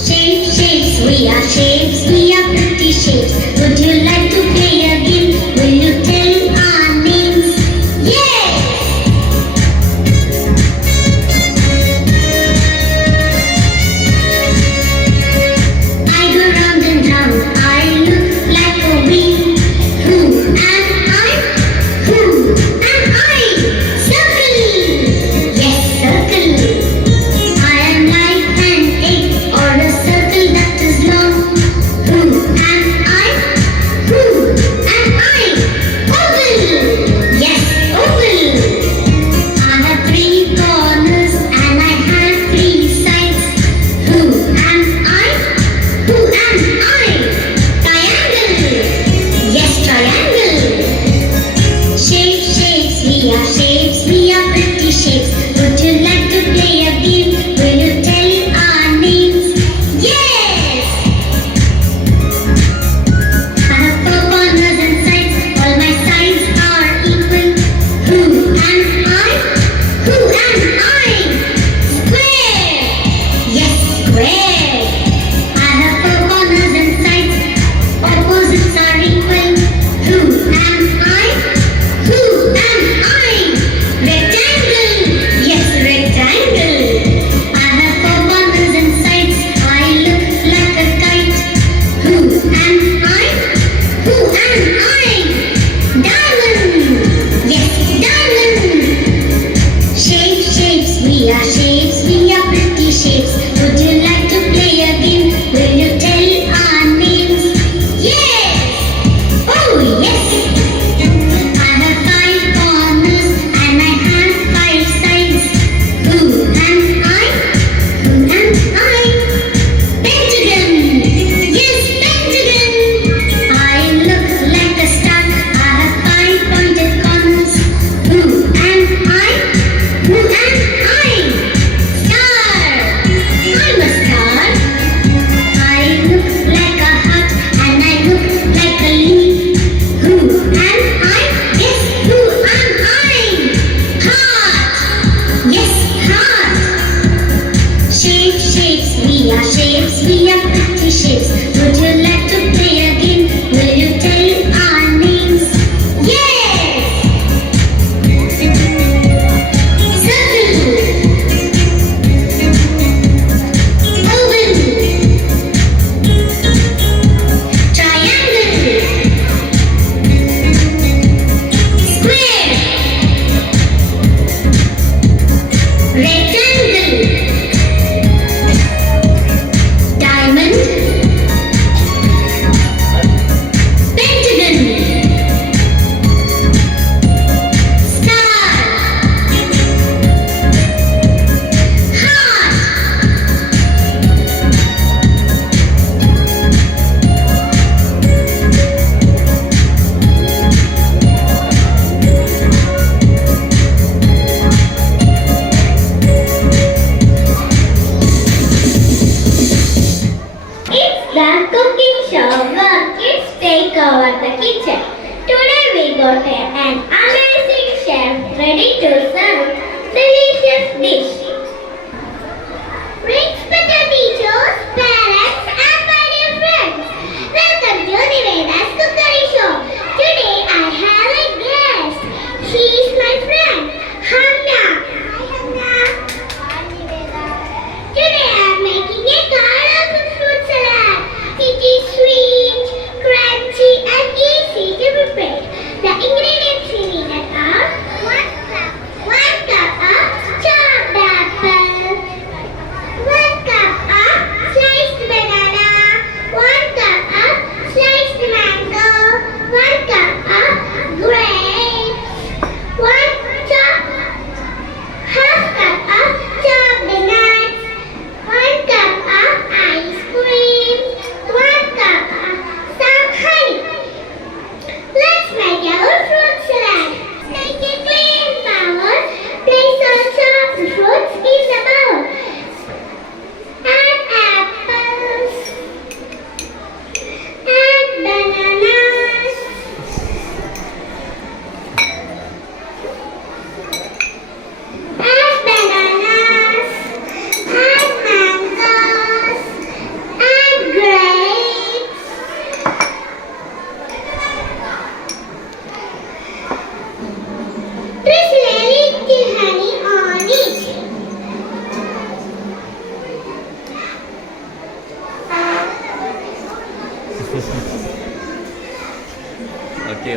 Shapes, shapes, we are shapes, we are pretty shapes. Would you like to play a game? Will you tell our names? Yes! I go round and round, I look like a wheel. Who am I? Who am I? Circle! Yes, circle! I am like an egg or a circle that is long. Who am I? Who am I? Oval! Yes, oval! I have three corners and I have three sides. Who am I? Who am I? Triangle! Yes, triangle! Shapes, shapes, we are shapes, we are pretty shapes. Would you like to play a game? Will you tell our names? Yes! I have four corners and sides, all my sides are equal. Who am I? Who am I? Square! Yes, square! I have four corners and sides, opposites are equal. Who am I? Who am I? Rectangle! Yes, rectangle! I have four corners and sides, I look like a kite. Who am I? Who am I? Diamond! Yes, diamond! Shapes, shapes, we are shapes, we are pretty shapes. Would you like to play a game? Will you tell our names? Yes! Oh, yes! I have five corners and I have five sides. Who am I? Who am I? Pentagon! Yes, pentagon! I look like a star. I have five pointed corners. Who am I? Who am I? Star! I'm a star. I look like a heart and I look like a leaf. Who am I? Yes, who am I? Heart! Yes, heart! Shapes, shapes, we are shapes, we are pretty shapes. Would you like to play a game? Will you tell our names? Yes! Circle! Oval! Triangle! Square! Rectangle! Diamond!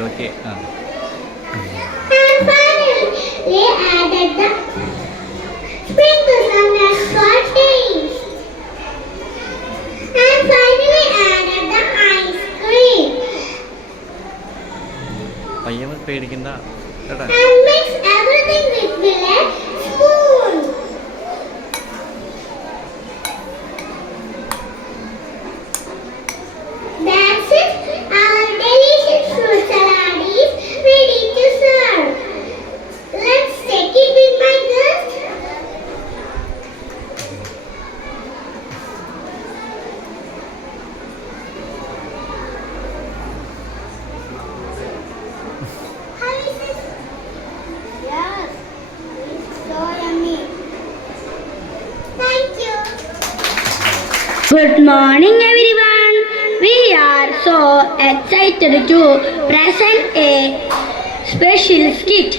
Okay. And finally, they added the sprinkles on their curtains. And finally added the ice cream. പയ്യന് പേടിക്കണ്ട കേട്ടാ. And mix everything with a spoon. That's it. Our delicious fruit salad is ready to serve. Let's take it with my guest. How is it? Yes, it's so yummy. Thank you. Good morning, everyone. We are so excited to present a special skit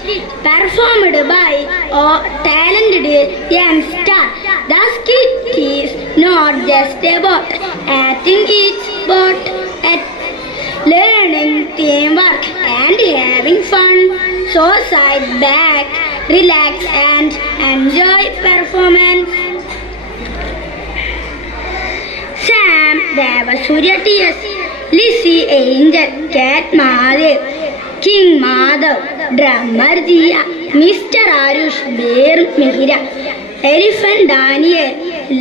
performed by a talented young star. The skit is not just about acting, it's about learning teamwork and having fun. So sit back, relax and enjoy performance. Sam, Devasuriya T.S., Lizzie Angel, Cat Mahadev, King Madhav, Drummer Jia, Mr. Arush, Bear Mihira, Elephant Daniel,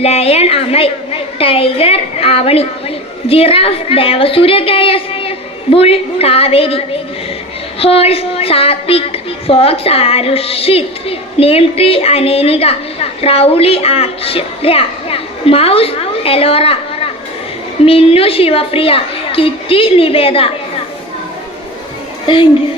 Lion Amay, Tiger Avani, Giraffe Devasuriya K.S., Bull Kaveri, Horse Satvik, Fox Arushit, Name Tree Aneniga, Rowley Akshya, Mouse Elora, Minnu Shivapriya, Kitty Niveda. Thank you.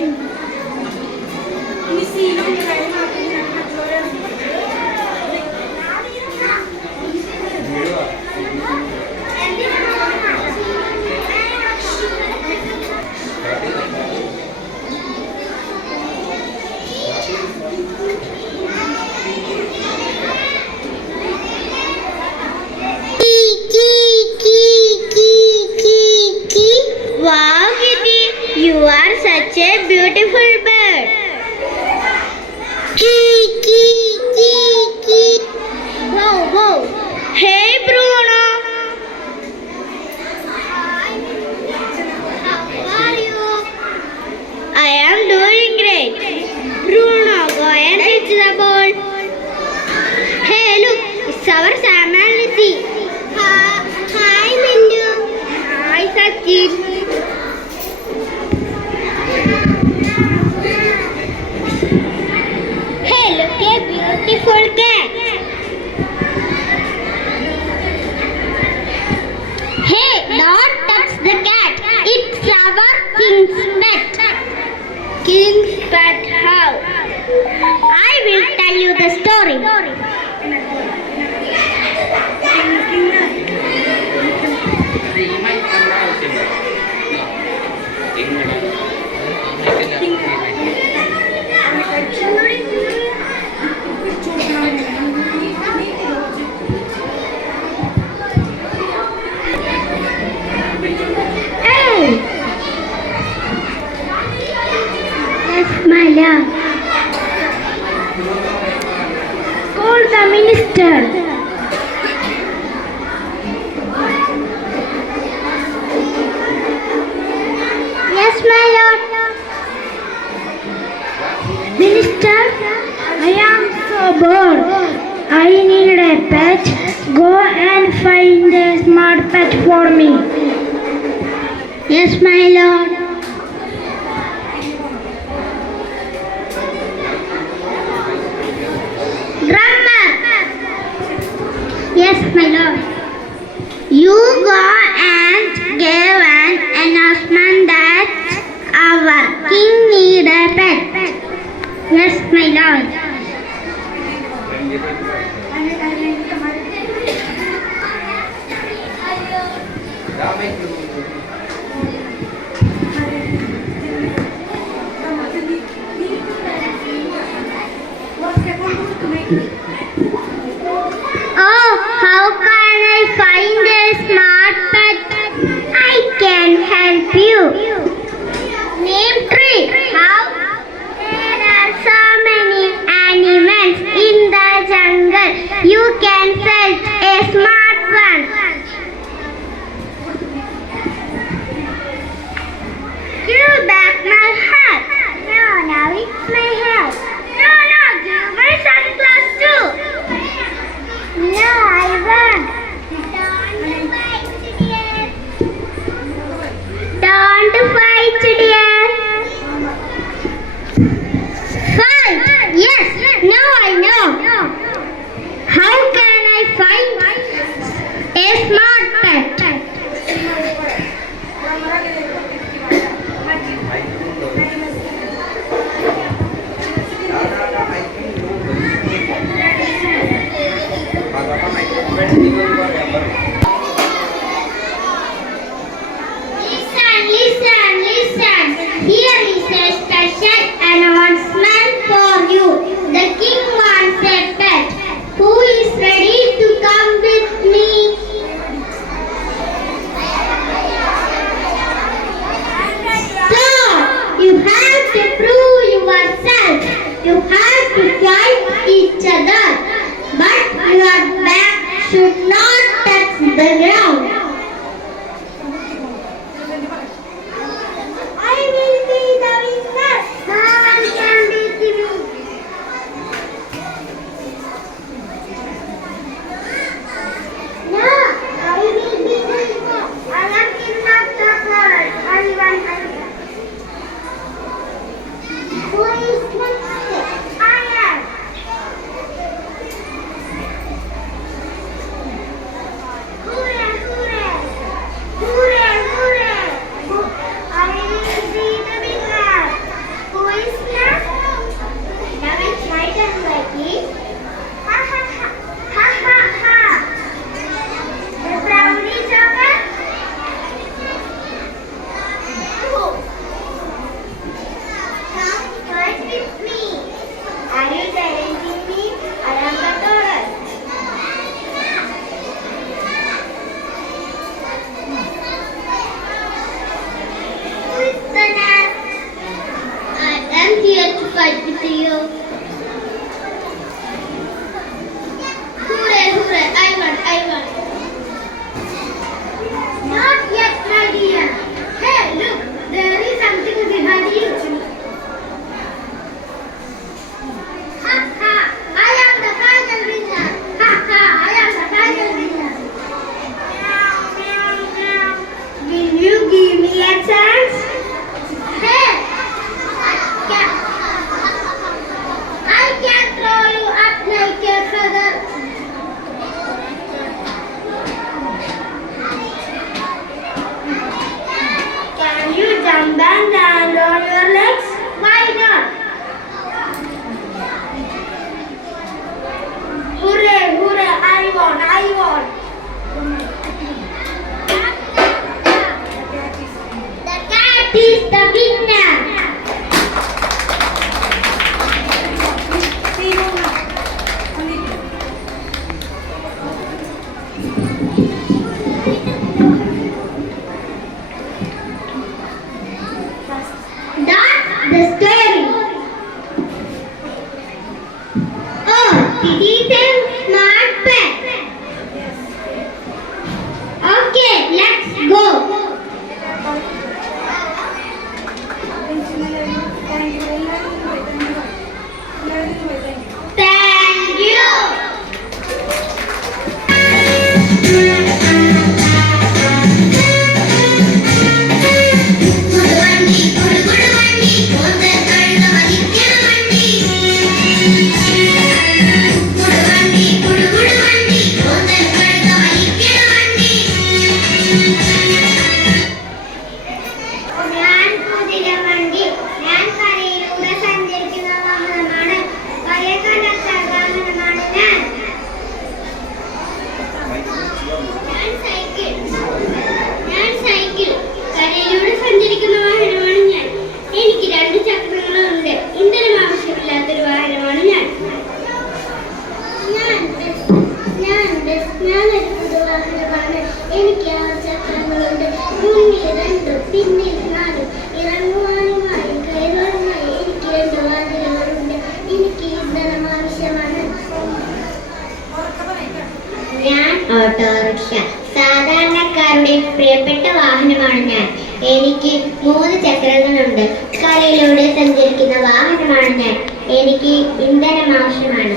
Wow, Kitty, you are such a beautiful bird. Wow, wow. Hey, Bruno. How are you? I am doing great. Bruno, go and hit the ball. Hey, look, it's our Sam and Lizzie. Hi, Mindu. Hi, Sachin. Hey, look, a beautiful cat. Hey, don't touch the cat. It's our king's pet. King's pet how? I will tell you the story. Call the minister. Yes, my lord. Minister, I am so bored. I need a pet. Go and find a smart pet for me. Yes, my lord. Drummer. Yes, my lord. You go and give an announcement that our king need a pet. Yes, my lord. Oh, how can I find a smart pet? I can help you. Name You can felt a smart one. Give back my hat. No, now it's my hat. No, give my sunglasses too. No, I want. Don't fight, dear. Fight? Yes. Now I know. How can I find a smart pet? Listen. Here is a special announcement for you. The king wants a pet. Who is ready to come with me? So, you have to prove yourself. You have to fight each other. But your back should not touch the ground. I will be the winner. No one can beat me. No, I will be the winner. I am king of the world. I won. Who is next? I am. Hooray, hooray. Hooray, hooray. I will be the winner. Who is next? Now it's my turn, Mikey. Ha ha ha. Ha ha ha. The round is over. Now fight with me. Are you challenging me? I am the Taurus. Who is the next? I am here to fight with you. Hooray, hooray, I won. Not yet, my dear. Hey, look, there is something behind you. Ha ha, I am the final winner. Ha ha, I am the final winner. Meow, meow, meow. Will you give me a chance? Hey, I can throw you up like a feather. Can you jump and land on your legs? Why not? Hooray, hooray, I won. The cat is the winner. That's the story. Oh, did he say smart pet? Okay, let's go. Thank you. ഞാൻ കരയിലൂടെ സഞ്ചരിക്കുന്ന വാഹനമാണ്. പഴയ കാലത്തെ വാഹനമാണ് ഞാൻ. Cycle കരയിലൂടെ സഞ്ചരിക്കുന്ന വാഹനമാണ് ഞാൻ. എനിക്ക് 2 ചക്രങ്ങളുണ്ട്. ഇന്ധനം ആവശ്യമില്ലാത്തൊരു വാഹനമാണ് ഞാൻ. ഞാൻ എടുത്തത് വാഹനമാണ്. എനിക്ക് 6 ചക്രങ്ങളുണ്ട്. മുന്നിൽ 2, പിന്നിൽ 4. ഇറങ്ങുവാനുമായി കയറുവാനുമായി എനിക്ക് 2 വാഹനങ്ങളുണ്ട്. എനിക്ക് ഇന്ധനം ആവശ്യമാണ്. ഓട്ടോറിക്ഷ സാധാരണക്കാരുടെ പ്രിയപ്പെട്ട വാഹനമാണ് ഞാൻ. എനിക്ക് 3 ചക്രങ്ങളുണ്ട്. കരയിലൂടെ സഞ്ചരിക്കുന്ന വാഹനമാണ് ഞാൻ. എനിക്ക് ഇന്ധനം ആവശ്യമാണ്.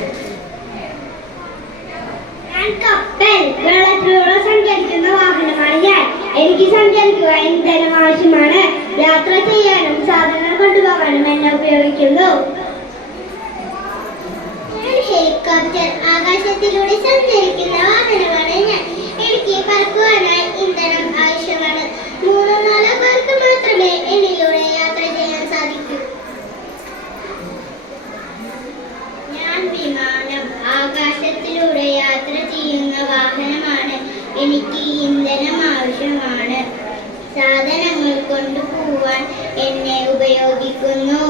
ഞാൻ കപ്പൽ, വെള്ളത്തിലൂടെ സഞ്ചരിക്കുന്ന വാഹനമാണ് ഞാൻ. എനിക്ക് സഞ്ചരിക്കുവാൻ ഇന്ധനം ആവശ്യമാണ്. യാത്ര ചെയ്യാനും സാധനങ്ങൾ കൊണ്ടുപോകാനും എന്നെ ഉപയോഗിക്കുന്നു. ഹെലികോപ്റ്റർ, ആകാശത്തിലൂടെ സഞ്ചരിക്കുന്ന വാഹനമാണ് ഞാൻ. എനിക്ക് പറക്കുവാനായി ഇന്ധനം ആവശ്യമാണ്. 3-4 പേർക്ക് മാത്രമേ എന്നിലൂടെ യാത്ര ചെയ്യാൻ സാധിക്കൂ. ഞാൻ വിമാനം, ആകാശത്തിലൂടെ യാത്ര ചെയ്യുന്ന വാഹനമാണ്. എനിക്ക് ഇന്ധനം ആവശ്യമാണ്. സാധനങ്ങൾ കൊണ്ടുപോവാൻ എന്നെ ഉപയോഗിക്കുന്നു.